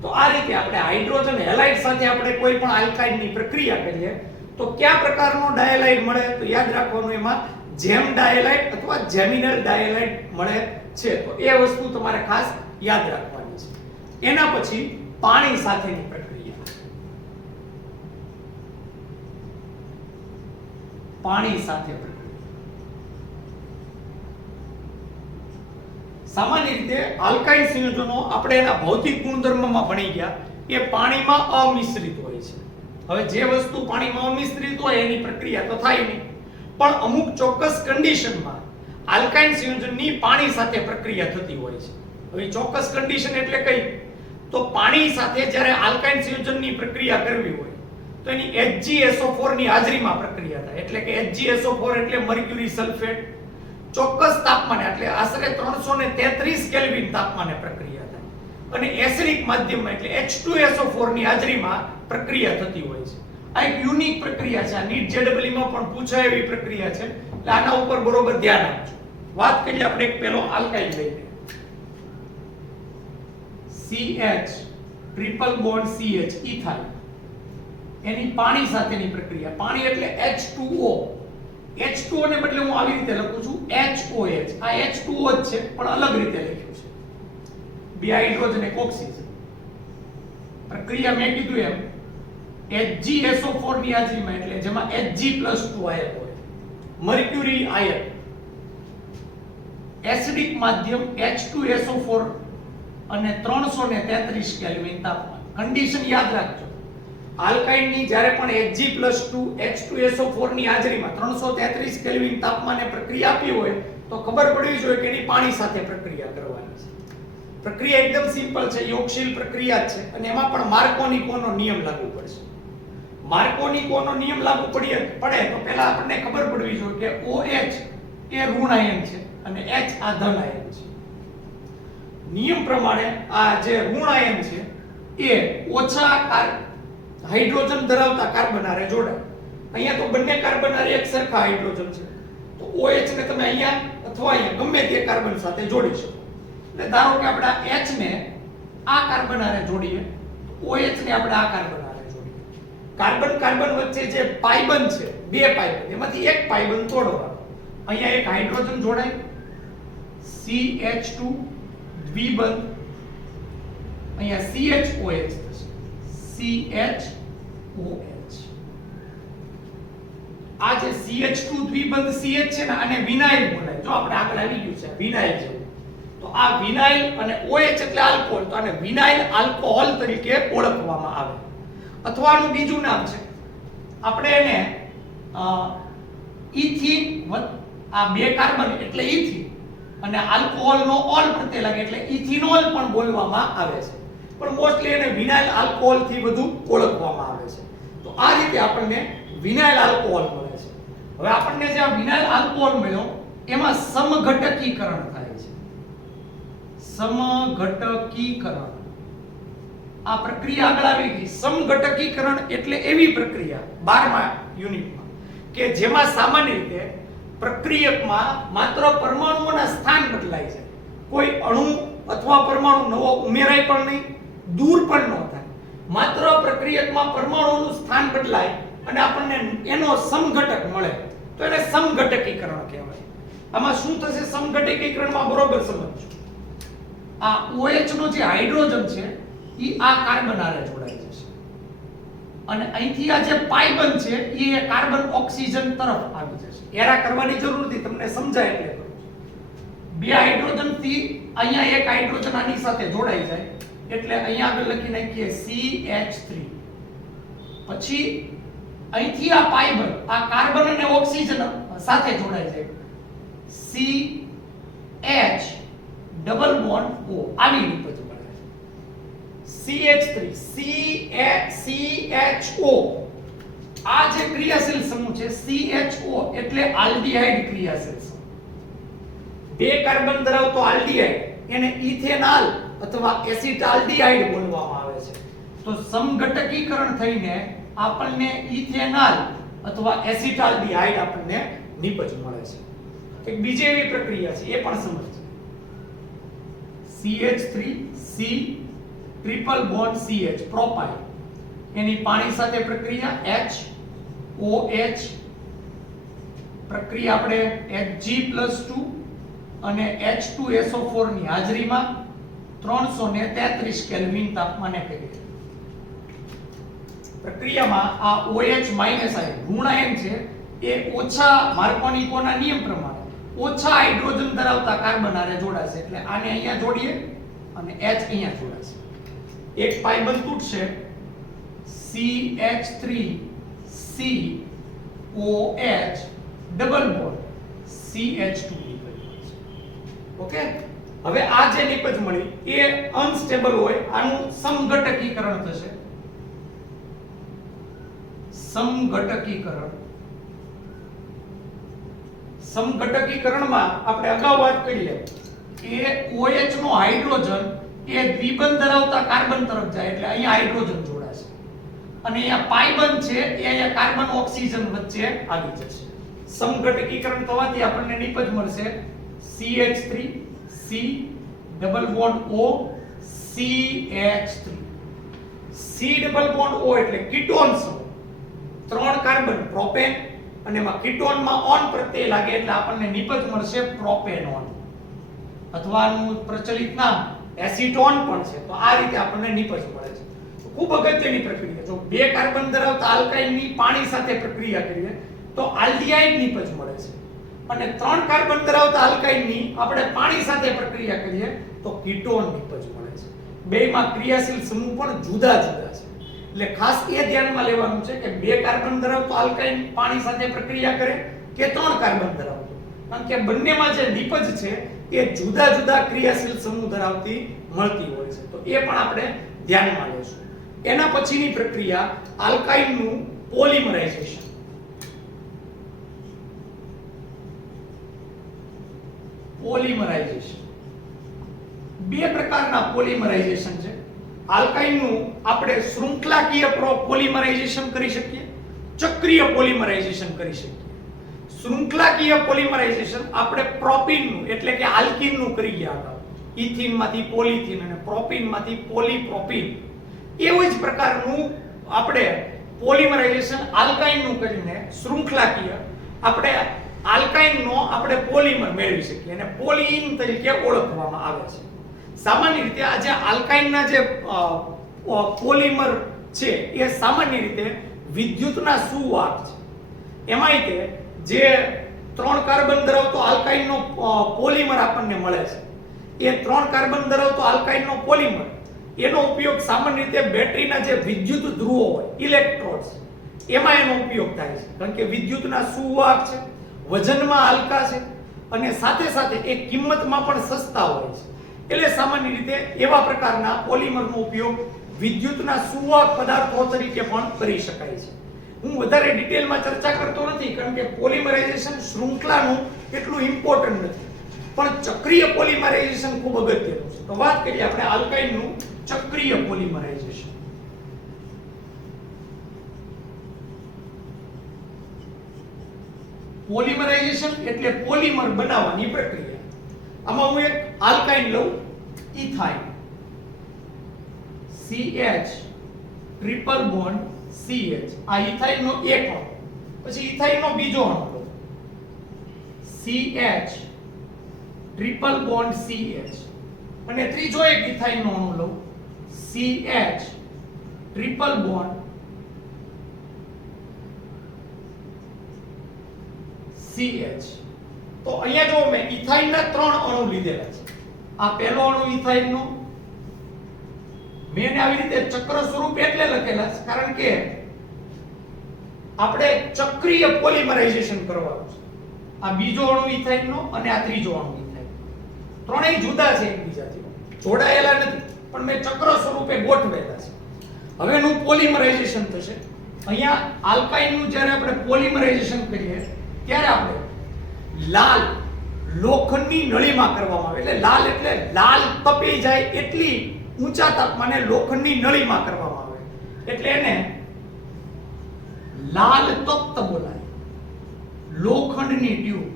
તો આ રીતે આપણે હાઇડ્રોજન હેલાઇડ સાથે આપણે કોઈ પણ આલ્કાઇડની પ્રક્રિયા કરીએ તો કયા પ્રકારનો ડાયહેલાઇડ મળે તો યાદ રાખવાનું એમાં જેમ ડાયહેલાઇડ અથવા જેમિનલ ડાયહેલાઇડ મળે છે. તો એ વસ્તુ તમારે ખાસ યાદ રાખવાની છે. એના પછી પાણી સાથેની પ્રક્રિયા. પાણી સાથે પ્રક્રિયા સામાન્ય રીતે આલ્કાઇન સંયોજનો આપણે એના ભૌતિક ગુણધર્મમાં ભણી ગયા એ પાણીમાં અમિશ્રિત હોય છે. હવે જે વસ્તુ પાણીમાં અમિશ્રિત હોય એની પ્રક્રિયા તો થાય નહીં, પણ અમુક ચોક્કસ કન્ડિશનમાં આલ્કાઇન સંયોજનની પાણી સાથે પ્રક્રિયા થતી હોય છે. હવે ચોક્કસ કન્ડિશન એટલે કઈ? તો પાણી સાથે જ્યારે આલ્કાઇન સંયોજનની પ્રક્રિયા કરવી હોય તો એની HgSO4 ની હાજરીમાં પ્રક્રિયા થાય. એટલે કે HgSO4 એટલે મર્ક્યુરી સલ્ફેટ. ચોક્કસ તાપમાને એટલે આશરે 333 કેલ્વિન તાપમાને પ્રક્રિયા થાય અને એસિડિક માધ્યમમાં એટલે H2SO4 ની હાજરીમાં પ્રક્રિયા થતી હોય છે. આ એક યુનિક પ્રક્રિયા છે. આ નીટ JEE માં પણ પૂછાય એવી પ્રક્રિયા છે. એટલે આના ઉપર બરોબર ધ્યાન આપજો. વાત કરીએ આપણે એક પેલો આલ્કાઇન લઈને CH triple bond CH ethyl એની પાણી સાથેની પ્રક્રિયા. પાણી એટલે H2O. H2O ને બદલે હું આવી રીતે લખું છું HOH. આ H2O જ છે પણ અલગ રીતે લખ્યું છે. બે હાઇડ્રોજન એક ઓક્સિજન. પ્રક્રિયા મેં કીધું એમ HgSO4 ની હાજરીમાં એટલે જેમાં Hg+2 આયન હોય. Mercury ion. એસિડિક માધ્યમ H2SO4 અને 333 કેલ્વિન તાપમાન. કન્ડિશન યાદ રાખજો. આલ્કાઇન ની જ્યારે પણ Hg+2 H2SO4 ની હાજરીમાં 333 કેલ્વિન તાપમાને પ્રક્રિયા આપી હોય તો ખબર પડવી જોઈએ કે એની પાણી સાથે પ્રક્રિયા કરવાની છે. પ્રક્રિયા એકદમ સિમ્પલ છે, યોગશીલ પ્રક્રિયા છે અને એમાં પણ માર્કોનિકોનો નિયમ લાગુ પડશે. માર્કોનિકોનો નિયમ લાગુ પડે તો પહેલા આપણને ખબર પડવી જોઈએ કે OH એ ઋણ આયન છે અને H આ ધન આયન છે. નિયમ પ્રમાણે આ જે ઋણ આયન છે એ ઓછા હાઇડ્રોજન ધરાવતા કાર્બન હારે જોડાય. અહીંયા તો બંને કાર્બન હારે એક સરખા હાઇડ્રોજન છે તો OH ને તમે અહીંયા અથવા અહીંયા ગમે તે કાર્બન સાથે જોડી શકો. એટલે ધારો કે આપણે H ને આ કાર્બન હારે જોડીએ તો OH ને આપણે આ કાર્બન હારે જોડીએ. કાર્બન કાર્બન વચ્ચે જે પાઈ બંધ છે, બે પાઈ બંધ, એમાંથી એક પાઈ બંધ તોડવાનો. અહીંયા એક હાઇડ્રોજન જોડાય CH2 દ્વિબંધ, અહીંયા CHOH થશે CHOH. આ જે CH2 દ્વિબંધ CH છે ને આને વિનાઇલ બોલાય. જો આપણે આગળ આવી ગયું છે વિનાઇલ જેવું. તો આ વિનાઇલ અને OH એટલે આલ્કોહોલ, તો આને વિનાઇલ આલ્કોહોલ તરીકે ઓળખવામાં આવે. અથવા આનું બીજું નામ છે, આપણે એને ઇથીન, આ બે કાર્બન એટલે ઇથીન અને આલ્કોહોલનો ઓલ પ્રત્યે લાગે એટલે ઇથિનોલ પણ બોલવામાં આવે છે. પણ મોસ્ટલી એને વિનાઇલ આલ્કોહોલ થી વધુ ઓળખવામાં આવે છે. તો આ રીતે આપણને વિનાઇલ આલ્કોહોલ મળે છે. હવે આપણને જે આ વિનાઇલ આલ્કોહોલ મળ્યો એમાં સમઘટકીકરણ થાય છે. સમઘટકીકરણ આ પ્રક્રિયા આગળ આવી ગઈ. સમઘટકીકરણ એટલે એવી પ્રક્રિયા 12મા યુનિટમાં કે જેમાં સામાન્ય રીતે પ્રક્રિયકમાં માત્ર પરમાણુઓના સ્થાન બદલાય છે. કોઈ અણુ અથવા પરમાણુ નવો ઉમેરાય પણ નહીં, દૂર પણ ન થાય. માત્ર પ્રક્રિયકમાં પરમાણુઓનું સ્થાન બદલાય અને આપણને એનો સમઘટક મળે તો એને સમઘટકીકરણ કહેવાય. આમાં શું થશે સમઘટકીકરણમાં બરોબર સમજો. આ OH નો જે હાઇડ્રોજન છે ઈ આ કાર્બન હારે જોડાઈ જશે અને અહીંથી આ જે પાઈ બંધ છે એ કાર્બન ઓક્સિજન તરફ આવી જશે. એરા કરવાની જરૂર નથી, તમને સમજાય એટલે કરું છું. બે હાઇડ્રોજન થી અહીંયા એક હાઇડ્રોજન આની સાથે જોડાઈ જાય એટલે અહીંયા આગળ લખી નાખીએ CH3. પછી અહીંથી આ પાઈ બંધ આ કાર્બન અને ઓક્સિજન સાથે જોડાઈ જાય CH ડબલ બોન્ડ O આવી રીતે મળે. CH3 CHO આ જે ક્રિયાશીલ સમૂહ છે CHO એટલે આલ્ડીહાઇડ ક્રિયાશીલ સમૂહ. બે કાર્બન ધરાવતો આલ્ડીહાઇડ એને ઇથેનોલ અથવા એસિટાલ્ડીહાઇડ બોલવામાં આવે છે. તો સમઘટકીકરણ થઈને આપણને ઇથેનોલ અથવા એસિટાલ્ડીહાઇડ આપણને નિપજ મળે છે. એક બીજી એવી પ્રક્રિયા છે એ પણ સમજો. CH3 C triple bond CH propyl એની પાણી સાથે પ્રક્રિયા HOH પ્રક્રિયા આપણે Hg+2 અને H2SO4 ની હાજરીમાં 333 કેલ્વિન તાપમાને કરીએ. પ્રક્રિયામાં આ OH- આયન ઋણ આયન છે એ ઓછા માર્કોનિકોના નિયમ પ્રમાણે ઓછા હાઇડ્રોજન ધરાવતા કાર્બન હારે જોડાશે. એટલે આને અહીંયા જોડીએ અને H અહીંયા જોડાશે. એક પાઇ બંધ તૂટશે, CH3COH ડબલ બોન્ડ CH2 નિપજ મળશે. ઓકે, હવે આ જે નિપજ મળી એ અનસ્ટેબલ હોય, આનું સમઘટકીકરણ થશે. સમઘટકીકરણમાં આપણે અગાઉ વાત કરી લે કે OH નો હાઇડ્રોજન એ દ્વિબંધ ધરાવતા કાર્બન તરફ જાય એટલે અહીંયા હાઇડ્રોજન જોડાશે અને અહીંયા પાઇ બંધ છે એ અહીંયા કાર્બન ઓક્સિજન વચ્ચે આવી જશે. સમઘટકીકરણ થવાથી આપણને નિપજ મળશે CH3 C double bond O CH3. C double bond O એટલે કીટોન સમૂહ, 3 કાર્બન પ્રોપેન અને એમાં કીટોનમાં ઓન પ્રત્યય લાગે એટલે આપણને નિપજ મળશે પ્રોપેનોન, અથવા આનું પ્રચલિત નામ એસિટોન પણ છે. તો આ રીતે આપણને નિપજ મળે છે. ખૂબ અગત્યની પ્રક્રિયા. જો 2 કાર્બન ધરાવતા આલ્કાઇનની પાણી સાથે પ્રક્રિયા કરીએ તો આલ્ડિહાઇડ નિપજ મળે છે અને 3 કાર્બન ધરાવતા આલ્કાઇનની આપણે પાણી સાથે પ્રક્રિયા કરીએ તો કીટોન નિપજ મળે છે. બેયમાં ક્રિયાશીલ સમૂહ પણ જુદા જુદા છે. એટલે ખાસ એ ધ્યાનમાં લેવાનું છે કે 2 કાર્બન ધરાવતો આલ્કાઇન પાણી સાથે પ્રક્રિયા કરે કે 3 કાર્બન ધરાવતો, કારણ કે બંનેમાં જે નિપજ છે એ જુદા જુદા ક્રિયાશીલ સમૂહ ધરાવતી મળતી હોય છે. તો એ પણ આપણે ધ્યાનમાં લેશું. એના પછીની પ્રક્રિયા આલ્કાઇનનું પોલિમરાઇઝેશન. પોલિમરાઇઝેશન 2 પ્રકારના પોલિમરાઇઝેશન છે. આલ્કાઇનનું આપણે શૃંખલાકીય પોલિમરાઇઝેશન કરી શકીએ, ચક્રીય પોલિમરાઇઝેશન કરી શકીએ. શૃંખલાકીય પોલિમરાઇઝેશન આપણે પ્રોપીનનું એટલે કે આલ્કીનનું કરી ગયા હતા. ઇથીનમાંથી પોલિથીન અને પ્રોપીનમાંથી પોલીપ્રોપીન. એવું જ પ્રકારનું આપણે પોલિમરાઇઝેશન આલ્કાઇનનું કરીને શૃંખલાકીય આપણે આલ્કાઇનનો આપણે પોલિમર મેળવી શકીએ અને પોલિઈન તરીકે ઓળખવામાં આવે છે. સામાન્ય રીતે આ જે આલ્કાઇનના જે પોલિમર છે એ સામાન્ય રીતે વિદ્યુતના સુવાહક છે. એમાંય તે જે 3 કાર્બન ધરાવતો આલ્કાઇનનો પોલિમર આપણને મળે છે એ 3 કાર્બન ધરાવતો આલ્કાઇનનો પોલિમર એનો ઉપયોગ સામાન્ય રીતે બેટરીના જે વિદ્યુત ધ્રુવો હોય ઇલેક્ટ્રોડ્સ એમાં એનો ઉપયોગ થાય છે, કારણ કે વિદ્યુતના સુવાહક છે, વજનમાં હલકા છે અને સાથે સાથે એ કિંમતમાં પણ સસ્તા હોય છે. એટલે સામાન્ય રીતે એવા પ્રકારના પોલિમરનો ઉપયોગ વિદ્યુતના સુવાહક પદાર્થો તરીકે પણ કરી શકાય છે. હું વધારે ડિટેલમાં ચર્ચા કરતો નથી કારણ કે પોલિમરાઇઝેશન શૃંખલાનું એટલું ઇમ્પોર્ટન્ટ નથી, પણ ચક્રીય પોલિમરાઇઝેશન ખૂબ અગત્યનું છે. તો વાત કરીએ આપણે આલ્કાઇનનું ચક્રીય પોલિમરાઇઝેશન. પોલિમરાઇઝેશન એટલે પોલિમર બનાવવાની પ્રક્રિયા. આમાં હું એક આલ્કાઇન લઉં, ethyne CH triple bond CH. આ ઇથાઇનનો એક અણુ, પછી ઇથાઇનનો બીજો અણુ લઉં CH ટ્રિપલ બોન્ડ CH અને ત્રીજો એક ઇથાઇનનો અણુ લઉં CH ટ્રિપલ બોન્ડ CH. તો અહીંયા જો મેં ઇથાઇનના 3 અણુ લીધેલા છે. આ પહેલો અણુ ઇથાઇનનો મેં આવી રીતે ચક્ર સ્વરૂપ એટલે લખેલા છે કારણ કે આપણે ચક્રીય પોલિમરાઇઝેશન કરવાનું છે. આ બીજો અણુ ઇથાઇનનો અને આ ત્રીજો અણુ ઇથાઇનનો, ત્રણેય જુદા છે એકબીજાથી, જોડાયેલા નથી પણ મેં ચક્ર સ્વરૂપે ગોઠવેલા છે. હવે એનું પોલિમરાઇઝેશન થશે. અહીંયા આલ્કાઇનનું જ્યારે આપણે પોલિમરાઇઝેશન કરીએ ત્યારે આપણે લાલ લોખંડની નળીમાં કરવામાં આવે. એટલે લાલ એટલે લાલ તપી જાય એટલી ઊંચા તાપમાને લોખંડની નળીમાં કરવામાં આવે એટલે એને લાલ તપ્ત બોલાય. લોખંડની ટ્યુબ.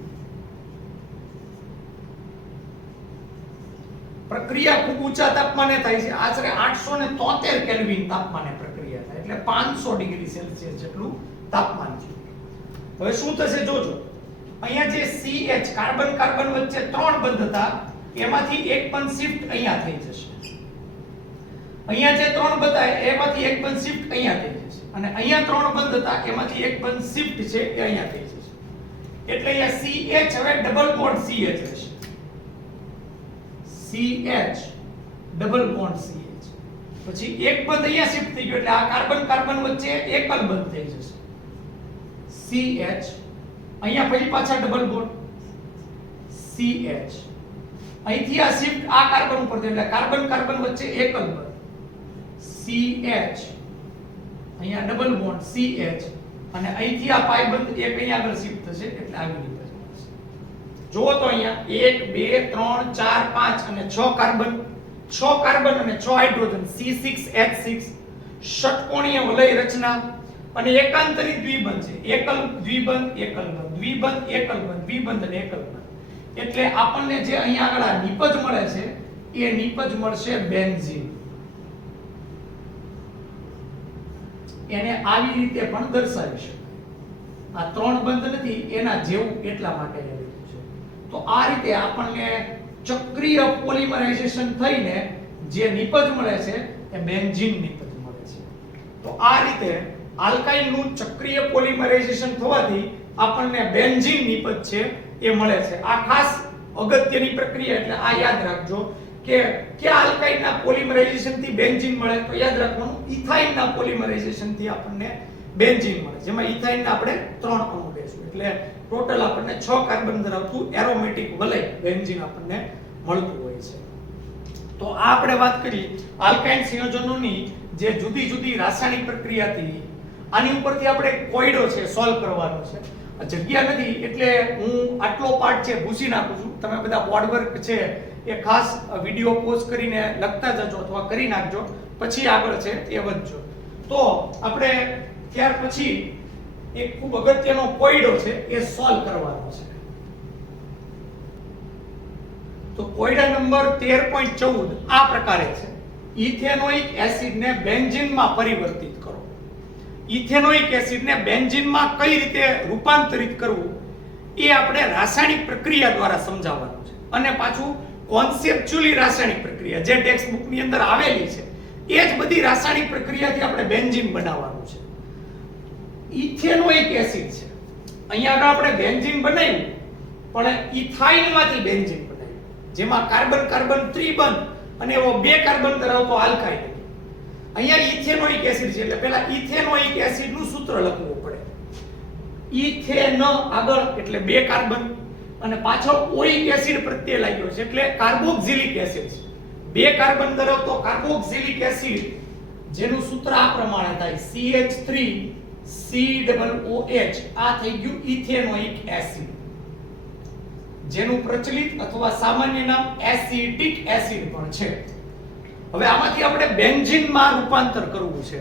પ્રક્રિયા ખૂબ ઊંચા તાપમાને થાય છે. આશરે 873 કેલ્વિન તાપમાને પ્રક્રિયા થાય એટલે 500 ડિગ્રી સેલ્સિયસ જેટલું તાપમાન છે. હવે શું થશે જોજો. અહીંયા જે CH કાર્બન કાર્બન વચ્ચે 3 બંધ હતા એમાંથી એક બંધ શિફ્ટ અહીંયા થઈ જશે. અહીંયા જે 3 બંધ હતા એમાંથી એક બંધ શિફ્ટ અહીંયા થઈ જશે અને અહીંયા 3 બંધ હતા એમાંથી એક બંધ શિફ્ટ છે એ અહીંયા થઈ જશે. એટલે અહીંયા CH હવે ડબલ બોન્ડ CH રહેશે. CH double bond CH. પછી એક બંધ અહીંયા શિફ્ટ થઈ ગયો એટલે આ કાર્બન કાર્બન વચ્ચે એકલ બંધ થઈ જશે. CH અહીંયા ફરી પાછા ડબલ બોન્ડ CH. અહીંથી આ શિફ્ટ આ કાર્બન ઉપર થઈ એટલે કાર્બન કાર્બન વચ્ચે એકલ બંધ CH. અહીંયા ડબલ બોન્ડ CH અને અહીંથી આ પાઈ બંધ એક અહીંયા આગળ શિફ્ટ થશે એટલે આવી રીતે મળશે. જુઓ તો અહીંયા 1 2 3 4 5 અને 6 કાર્બન અને 6 હાઇડ્રોજન C6H6 ષટકોણીય વલય રચના અને એકાંતરી દ્વિબંધ છે. એકલ દ્વિબંધ એકલ બંધ દ્વિબંધ એકલ બંધ દ્વિબંધ અને એકલ બંધ. એટલે આપણને જે અહીંયા આગળ આ નિપજ મળે છે એ નિપજ મળશે બેન્ઝીન. એને આવી રીતે પણ દર્શાવી શકાય. આ ત્રણ બંધ નથી એના જેવું એટલા માટે લીધું છે. તો આ રીતે આપણને ચક્રીય પોલિમરાઇઝેશન થઈને જે નિપજ મળે છે એ બેન્ઝીન નિપજ મળે છે. તો આ રીતે આલ્કાઇન નું ચક્રીય પોલિમરાઇઝેશન થવાથી આપણને બેન્ઝીન નિપજ છે એ મળે છે. આ ખાસ અગત્યની પ્રક્રિયા એટલે આ યાદ રાખજો કે કયા આલ્કાઇન ના પોલિમરાઇઝેશન થી બેન્ઝીન મળે. તો યાદ રાખવાનું ઇથાઇન ના પોલિમરાઇઝેશન થી આપણને બેન્ઝીન મળે, જેમાં ઇથાઇન ના આપણે 3 અણુ લેશું એટલે ટોટલ આપણને 6 કાર્બન ધરાવતું એરોમેટિક વલય બેન્ઝીન આપણને મળતું હોય છે. તો આ આપણે વાત કરી આલ્કાઇન સંયોજનોની જે જુદી જુદી રાસાયણિક પ્રક્રિયાથી. આની ઉપરથી આપણે કોયડો છે સોલ્વ કરવાનો છે. જગ્યા નથી એટલે હું આટલો પાર્ટ છે ભૂસી નાખું છું. તમે બધા બોર્ડ વર્ક છે એ ખાસ વિડિયો પોઝ કરીને લખતા જજો અથવા કરી નાખજો, પછી આગળ છે એ વધજો. તો આપણે ત્યાર પછી એક ખૂબ અગત્યનો કોયડો છે એ સોલ્વ કરવાનો છે. તો કોયડા નંબર 13.14 આ પ્રકારે છે. ઇથેનોઇક એસિડને બેન્ઝીનમાં પરિવર્તિત કરો. ઇથેનોઇક એસિડને બેન્ઝીનમાં કઈ રીતે રૂપાંતરિત કરવું એ આપણે રાસાયણિક પ્રક્રિયા દ્વારા સમજાવવાનું છે. અને પાછું કોન્સેપ્ચ્યુઅલી રાસાયણિક પ્રક્રિયા જે ટેક્સ્ટ બુક ની અંદર આવેલી છે એ જ બધી રાસાયણિક પ્રક્રિયાથી આપણે બેન્ઝીન બનાવવાનું છે. ઇથેનોઇક એસિડ છે, અહીંયા આગળ આપણે બેન્ઝીન બનાવ્યું પણ ઇથાઇન માંથી બેન્ઝીન બનાવ્યું, જેમાં કાર્બન કાર્બન ત્રિબંધ અને એવો 2 કાર્બન ધરાવતો આલ્કાઇન. અહીંયા ઇથેનોઇક એસિડ છે એટલે પહેલા ઇથેનોઇક એસિડ નું સૂત્ર લખવું પડે. ઇથેન આગળ એટલે 2 કાર્બન અને પાછળ ઓઇક એસિડ પ્રત્યે લાગ્યો છે એટલે કાર્બોક્સિલિક એસિડ છે. 2 કાર્બન ધરાવતો કાર્બોક્સિલિક એસિડ જેનું સૂત્ર આ પ્રમાણે થાય CH3COOH. આ થઈ ગયું ઇથેનોઇક એસિડ, જેનું પ્રચલિત અથવા સામાન્ય નામ એસિટિક એસિડ પણ છે. હવે આમાંથી આપણે બેન્ઝીનમાં રૂપાંતર કરવું છે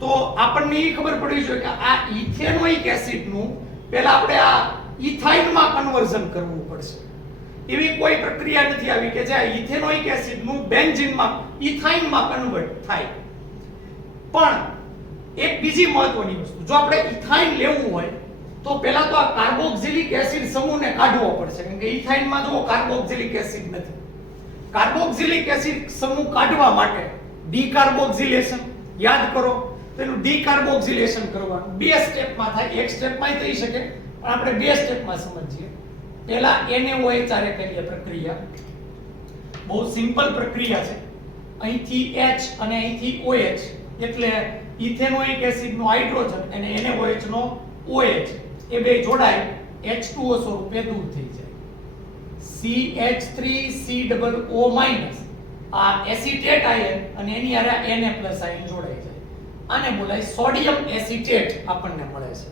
તો આપણને એ ખબર પડવી જોઈએ કે આ ઇથેનોઇક એસિડનું પહેલા આપણે આ ઇથાઇનમાં કન્વર્ઝન કરવું પડશે. એવી કોઈ પ્રક્રિયા નથી આવી કે જે ઇથેનોઇક એસિડનું બેન્ઝીનમાં ઇથાઇનમાં કન્વર્ટ થાય. પણ એક બીજી મહત્વની વસ્તુ, જો આપણે ઇથાઇન લેવું હોય તો પહેલા તો આ કાર્બોક્સિલિક એસિડ સમૂહને કાઢવો પડશે, કારણ કે ઇથાઇનમાં જો કાર્બોક્સિલિક એસિડ નથી. કાર્બોક્સિલિક એસિડ સમૂહ કાઢવા માટે ડીકાર્બોક્સિલેશન યાદ કરો, તેનું ડીકાર્બોક્સિલેશન કરવાનું 2 સ્ટેપમાં થાય. એક સ્ટેપમાં થઈ શકે પણ આપણે 2 સ્ટેપમાં સમજીએ. પહેલા NaOH આરે કરીએ પ્રક્રિયા, બહુ સિમ્પલ પ્રક્રિયા છે. અહીંથી H અને અહીંથી OH એટલે ઇથેનોઇક એસિડ નો હાઇડ્રોજન અને NaOH નો OH એ બે જોડાય H2O સ્વરૂપે દૂર થઈ જાય. CH3COO- આ એસિટેટ આયન અને એની હારે Na+ આયન જોડાઈ જાય. આને બોલાય સોડિયમ એસિટેટ આપણને મળે છે.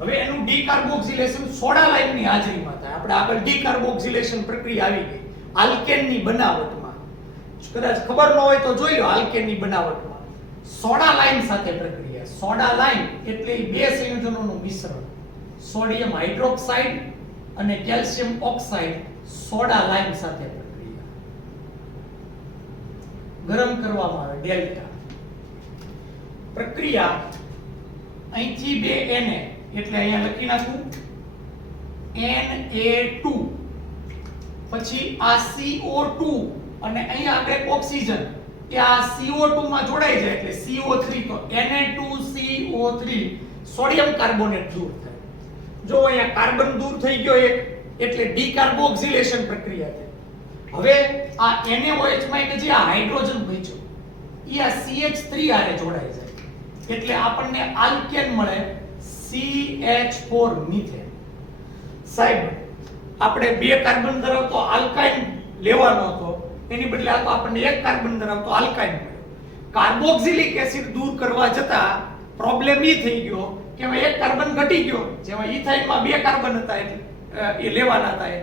હવે એનું ડીકાર્બોક્સિલેશન સોડા લાઇનની હાજરીમાં થાય. આપણે આગળ ડીકાર્બોક્સિલેશન પ્રક્રિયા આવી ગઈ આલ્કેનની બનાવટમાં. કદાચ ખબર ન હોય તો જોઈ લો. આલ્કેનની બનાવટમાં સોડા લાઇન સાથે પ્રક્રિયા. સોડા લાઇન એટલે 2 સંયોજનોનું મિશ્રણ. સોડિયમ હાઇડ્રોક્સાઇડ અને કેલ્શિયમ ઓક્સાઇડ સોડા લાઇન સાથે પ્રક્રિયા. ગરમ કરવામાં આવે ડેલ્ટા. પ્રક્રિયા અહીંથી 2 Na એટલે અહીંયા લખી નાખું Na2, પછી આ CO2 અને અહીંયા આપણે ઓક્સિજન કે આ CO2 માં જોડાઈ જાય એટલે CO3, તો Na2CO3 સોડિયમ કાર્બોનેટ દૂર થાય. જો અહીંયા કાર્બન દૂર થઈ ગયો એક, એટલે ડીકાર્બોક્સિલેશન પ્રક્રિયા થઈ. હવે આ NaOH માં કે જે આ હાઇડ્રોજન બચ્યો એ આ CH3 આરે જોડાઈ જાય, એટલે આપણને આલ્કેન મળે CH4 મિથેન. સાહેબ આપણે બે કાર્બન ધરાવતો આલ્કાઇન લેવાનો હતો, એની બદલે આ તો આપણને એક કાર્બન ધરાવતો આલ્કાઇન મળ્યો. કાર્બોક્સિલિક એસિડ દૂર કરવા જતા પ્રોબ્લેમ એ થઈ ગયો કે હવે એક કાર્બન ઘટી ગયો, જેમાં ઇથાઇનમાં બે કાર્બન હતા એટલે એ લેવાના હતા એ.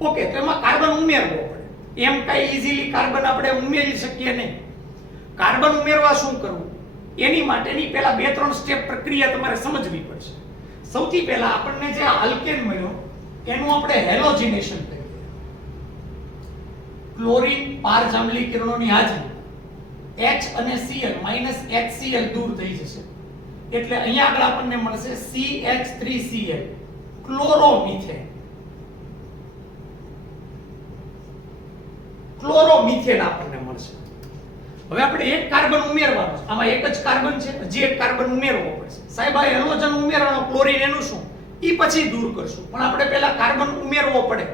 ઓકે, તો એમાં કાર્બન ઉમેરવો પડે. એમ કઈ ઈઝીલી કાર્બન આપણે ઉમેરી શકીએ નહીં. કાર્બન ઉમેરવા શું કરવું, એની માટેની પહેલા 2-3 સ્ટેપ પ્રક્રિયા તમારે સમજવી પડશે. સૌથી પહેલા આપણને જે આલ્કેન મળ્યો એનું આપણે હેલોજિનેશન કરીએ. ક્લોરીન પારજાંબલી કિરણોની હાજરી H અને Cl HCl દૂર થઈ જશે, એટલે અહીંયા આગળ આપણને મળશે CH3Cl ક્લોરોમિથેન. ક્લોરોમિથેન આપણને મળશે. હવે આપણે એક કાર્બન ઉમેરવાનો છે, આમાં એક જ કાર્બન છે, હજી એક કાર્બન ઉમેરવો પડશે. સાહેબ આ હેલોજન ઉમેરવાનો, ક્લોરીન એનું શું ઈ પછી દૂર કરશું, પણ આપણે પહેલા કાર્બન ઉમેરવો પડે.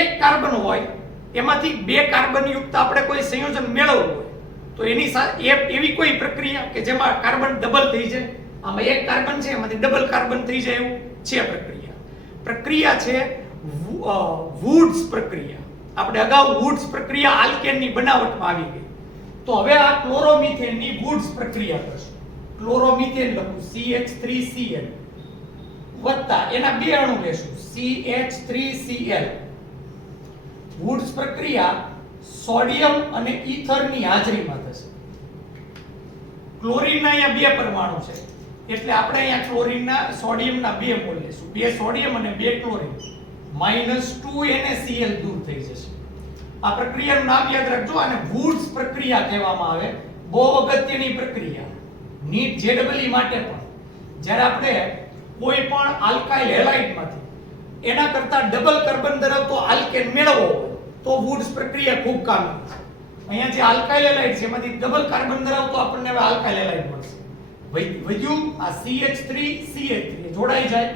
એક કાર્બન હોય એમાંથી બે કાર્બન યુક્ત આપણે કોઈ સંયોજન મેળવવું હોય તો એની સાથે એવી કોઈ પ્રક્રિયા કે જેમાં કાર્બન ડબલ થઈ જાય, આમાં એક કાર્બન છે એમાંથી ડબલ કાર્બન થઈ જાય એવું છે પ્રક્રિયા છે વુડ્સ પ્રક્રિયા. આપણે અગાઉ વુડ્સ પ્રક્રિયા આલ્કેનની બનાવટમાં આવી ગઈ, તો હવે આ ક્લોરોમિથેનની વુડ્સ પ્રક્રિયા કરશું. ક્લોરોમિથેન લખું CH3Cl વત્તા એના બે અણુ લેશું CH3Cl. વુડ્સ પ્રક્રિયા સોડિયમ અને ઈથરની હાજરીમાં થશે. ક્લોરીનના અહીંયા બે પરમાણુ છે, એટલે આપણે અહીંયા ક્લોરીનના સોડિયમના બે મોલ લેશું. બે સોડિયમ અને બે ક્લોરીન -2 NaCl દૂર થઈ જશે. આ પ્રક્રિયાનું નામ યાદ રાખજો, અને વુડ્સ પ્રક્રિયા કહેવામાં આવે. બહુ અગત્યની પ્રક્રિયા નીટ JEE માટે પણ. જ્યારે આપણે કોઈ પણ આલ્કાઇલ હેલાઇડમાંથી એના કરતા ડબલ કાર્બન ધરાવતો આલ્કેન મેળવવો હોય તો વુડ્સ પ્રક્રિયા ખૂબ કામની છે. અહીંયા જે આલ્કાઇલ હેલાઇડ છે એમાંથી ડબલ કાર્બન ધરાવતો આપણને હવે આલ્કાઇલ હેલાઇડ મળશે. વધ્યું આ CH3 જોડાઈ જાય,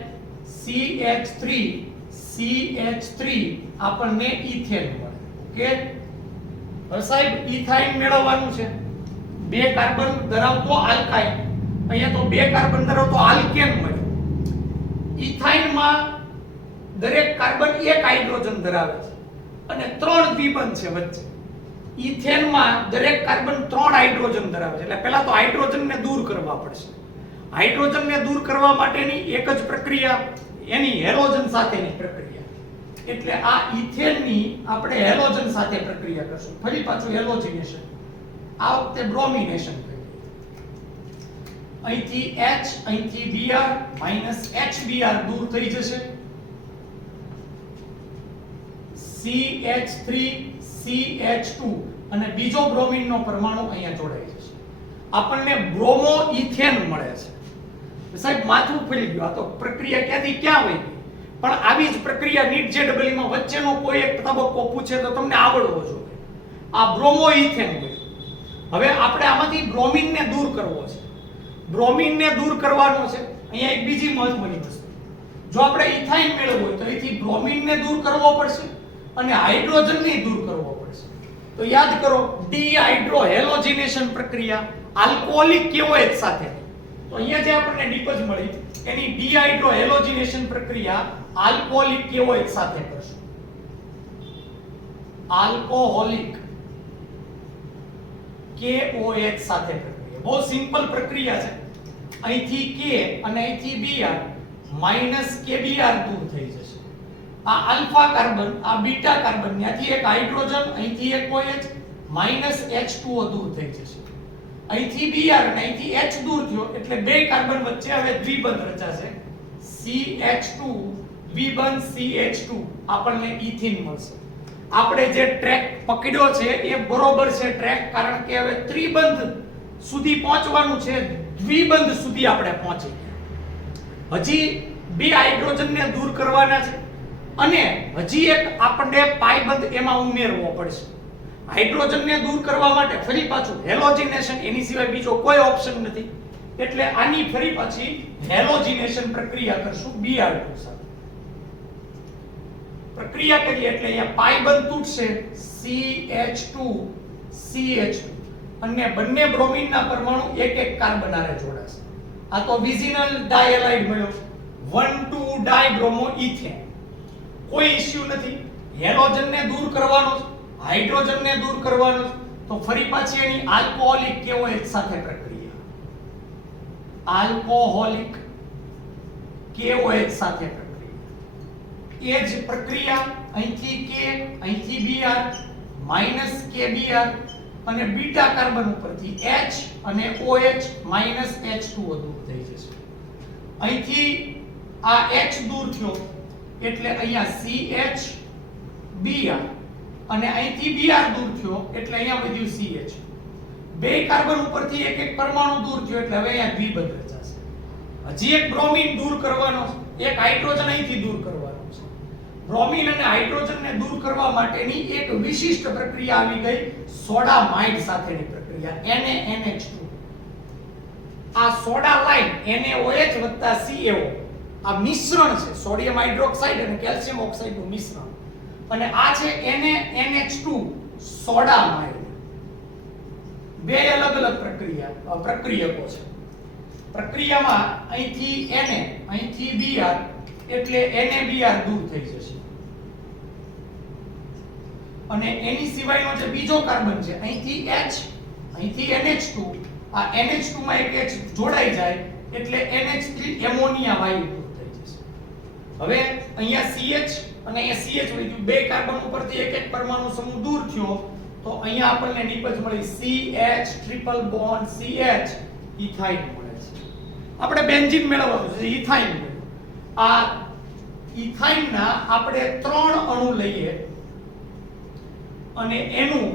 CH3 આપણને ઈથેન મળે. ઓકે, હવે સાહેબ ઇથાઇન મેળવવાનું છે. બે કાર્બન ધરાવતો આલ્કાઇન, અહીંયા તો બે કાર્બન ધરાવતો આલ્કેન મળ્યો. ઇથાઇનમાં દરેક કાર્બન એક હાઇડ્રોજન ધરાવે છે અને 3 દ્વિબંધ છે વચ્ચે. ઇથેનમાં દરેક કાર્બન 3 હાઇડ્રોજન ધરાવે છે, એટલે પહેલા તો હાઇડ્રોજનને દૂર કરવા પડશે. હાઇડ્રોજનને દૂર કરવા માટેની એક જ પ્રક્રિયા એની હેલોજન સાથેની પ્રક્રિયા, એટલે આ ઇથેનની આપણે હેલોજન સાથે પ્રક્રિયા કરશું. ફરી પાછું હેલોજિનેશન, આ વખતે બ્રોમિનેશન કરીએ. અહીંથી H, અહીંથી Br -HBr દૂર થઈ જશે. CH3CH2 અને બીજો બ્રોમિનનો પરમાણુ અહીંયા જોડાઈ જશે. આપણને બ્રોમો ઇથેન મળે છે. સાહેબ માથું ફરી ગયું, આ તો પ્રક્રિયા ક્યાંથી ક્યાં વહી ગઈ. પણ આવી જ પ્રક્રિયા નીટ JEE માં વચ્ચેનો કોઈ એક તબક્કો પૂછે તો તમને આવડવો જોઈએ. આ બ્રોમો ઇથેન હોય. હવે આપણે આમાંથી બ્રોમિનને દૂર કરવો છે. બ્રોમિનને દૂર કરવાનો છે. અહીંયા એક બીજી મહત્વની વસ્તુ, જો આપણે ઇથાઇન મેળવવું હોય તો અહીંથી બ્રોમિનને દૂર કરવો પડશે અને હાઇડ્રોજનને દૂર કરવો પડશે. તો યાદ કરો, ડીહાઇડ્રોહેલોજિનેશન પ્રક્રિયા આલ્કોહોલિક KOH સાથે. તો અહીંયા જે આપણને ડીપજ મળી એની ડીહાઇડ્રોહેલોજિનેશન પ્રક્રિયા આલ્કોહોલિક KOH સાથે કરશું. આલ્કોહોલિક KOH સાથે પ્રક્રિયા બહુ સિમ્પલ પ્રક્રિયા છે. અહીંથી K અને અહીંથી Br -KBr દૂર થઈ જશે. આ આલ્ફા કાર્બન, આ બીટા કાર્બન, ત્યાંથી એક હાઇડ્રોજન, અહીંથી એક OH -H2O દૂર થઈ જશે. અહીંથી Br અને અહીંથી H દૂર થયો, એટલે બે કાર્બન વચ્ચે હવે દ્વિબંધ રચાશે. CH2 દ્વિબંધ CH2 આપણને ઇથીન મળશે. આપણે જે ટ્રેક પકડ્યો છે એ બરોબર છે ટ્રેક, કારણ કે હવે ત્રિબંધ સુધી પહોંચવાનું છે, દ્વિબંધ સુધી આપણે પહોંચી ગયા. હજી બે હાઇડ્રોજનને દૂર કરવાના છે અને હજી એક આપણને પાઇબંધ એમાં ઉમેરવો પડશે. હાઇડ્રોજનને દૂર કરવા માટે ફરી પાછું હેલોજિનેશન, એની સિવાય બીજો કોઈ ઓપ્શન નથી. એટલે આની ફરી પછી હેલોજિનેશન પ્રક્રિયા કરશું Br2 સાથે. પ્રક્રિયા કરીએ એટલે અહીંયા પાઈ બંધ તૂટશે CH2 CH2 અને બંને બ્રોમિનના પરમાણુ એક એક કાર્બન આરે જોડાશે. આ તો વિઝિનલ ડાયલાઇડ મળ્યો 1,2 ડાયબ્રોમો ઇથેન. કોઈ ઇશ્યુ નથી. હેલોજનને દૂર કરવાનો છે, હાઇડ્રોજનને દૂર કરવાનો છે, તો ફરી પાછી એની આલ્કોહોલિક KOH સાથે પ્રક્રિયા. આલ્કોહોલિક KOH સાથે પ્રક્રિયા. એ જ પ્રક્રિયા અહીંથી K અહીંથી Br માઈનસ KBr અને બીટા કાર્બન ઉપરથી H અને OH માઈનસ H2O દૂર થઈ જશે. અહીંથી આ H દૂર થયો એટલે અહીંયા CH Br અને અહીંથી Br દૂર થયો એટલે અહીંયા વધ્યું CH. બે કાર્બન ઉપરથી એક એક પરમાણુ દૂર થયો એટલે હવે અહીંયા દ્વિબંધ રચાશે. હજી એક બ્રોમિન દૂર કરવાનો છે, એક હાઇડ્રોજન અહીંથી દૂર કરવાનો છે. બ્રોમિન અને હાઇડ્રોજનને દૂર કરવા માટેની એક વિશિષ્ટ પ્રક્રિયા આવી ગઈ સોડામાઇડ સાથેની પ્રક્રિયા NaNH2. આ સોડા લાઈન NaOH વત્તા CaO આ મિશ્રણ છે, સોડિયમ હાઇડ્રોક્સાઇડ અને કેલ્શિયમ ઓક્સાઇડનું મિશ્રણ. અને આ છે NaNH2 સોડામાઇડ. બે અલગ અલગ પ્રક્રિયકો છે. પ્રક્રિયામાં અહીંથી Na અહીંથી Br એટલે NaBr દૂર થઈ જશે. અને એની સિવાયનો જે બીજો કાર્બન છે અહીંથી H અહીંથી NH2 આ NH2 માં એક H જોડાઈ જાય એટલે NH3 એમોનિયા વાયુ દૂર થઈ જશે. હવે અહીંયા CH અને અહીંયા CH વધ્યું. બે કાર્બન ઉપરથી એક એક પરમાણુ સમૂહ દૂર થયો તો અહીંયા આપણને નિપજ મળી CH triple bond CH ethyne મળે છે. આપણે બેન્ઝીન મેળવવાનું છે, ઇથાઇન. આ ઇથાઇનના આપણે 3 અણુ લઈએ અને એનું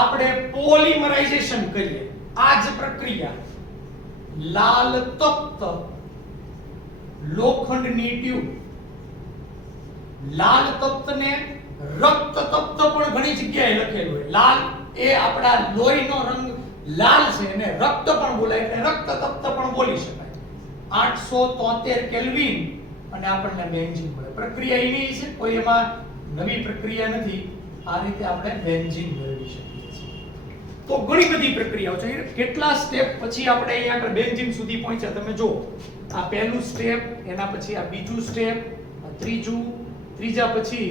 આપણે પોલિમરાઇઝેશન કરીએ. આ જ પ્રક્રિયા લાલ તપ્ત લોખંડની ટ્યુબ. લાલ તપ્તને રક્ત તપ્ત પણ ઘણી જગ્યાએ લખેલું હોય. લાલ એ આપણા લોહીનો રંગ લાલ છે અને રક્ત પણ બોલાય એટલે રક્ત તપ્ત પણ બોલી શકાય. 873 કેલ્વિન અને આપણને બેન્ઝીન મળે. પ્રક્રિયા એની છે, કોઈ એમાં નવી પ્રક્રિયા નથી. આ રીતે આપણે બેન્ઝીન મેળવી શકીએ છીએ. તો ઘણી બધી પ્રક્રિયાઓ છે. કેટલા સ્ટેપ પછી આપણે અહીંયા આગળ બેન્ઝીન સુધી પહોંચ્યા તમે જુઓ. આ પહેલું સ્ટેપ, એના પછી આ બીજું સ્ટેપ, આ ત્રીજા પછી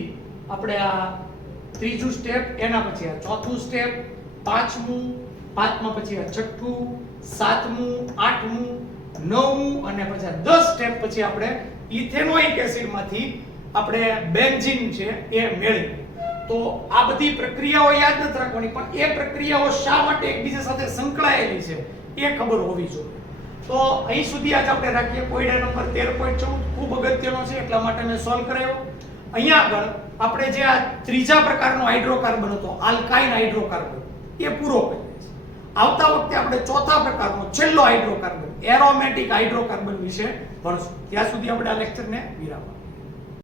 આપણે આ ત્રીજું સ્ટેપ, એના પછી આ ચોથું સ્ટેપ, પાંચમા પછી આ છઠ્ઠું, સાતમું, આઠમું, નવમું અને પછી આ 10 સ્ટેપ પછી આપણે ઇથેનોઇક એસિડમાંથી આપણે બેન્ઝીન છે એ મેળવી. તો આ બધી પ્રક્રિયાઓ યાદ નથી રાખવાની, પણ એ પ્રક્રિયાઓ શા માટે એકબીજા સાથે સંકળાયેલી છે એ ખબર હોવી જોઈએ. તો અહીં સુધી આજ આપણે રાખીએ. કોયડા નંબર 13.14 ખૂબ અગત્યનો છે એટલા માટે મેં સોલ્વ કરાયો. અહીંયા આગળ આપણે જે આ ત્રીજા પ્રકારનો હાઇડ્રોકાર્બન હતો આલ્કાઇન હાઇડ્રોકાર્બન એ પૂરો કરીએ છીએ. આવતા વખતે આપણે ચોથા પ્રકારનો છેલ્લો હાઇડ્રોકાર્બન એરોમેટિક હાઇડ્રોકાર્બન વિશે ભણશું. ત્યાં સુધી આપણે આ લેક્ચરને વિરામ આપીએ.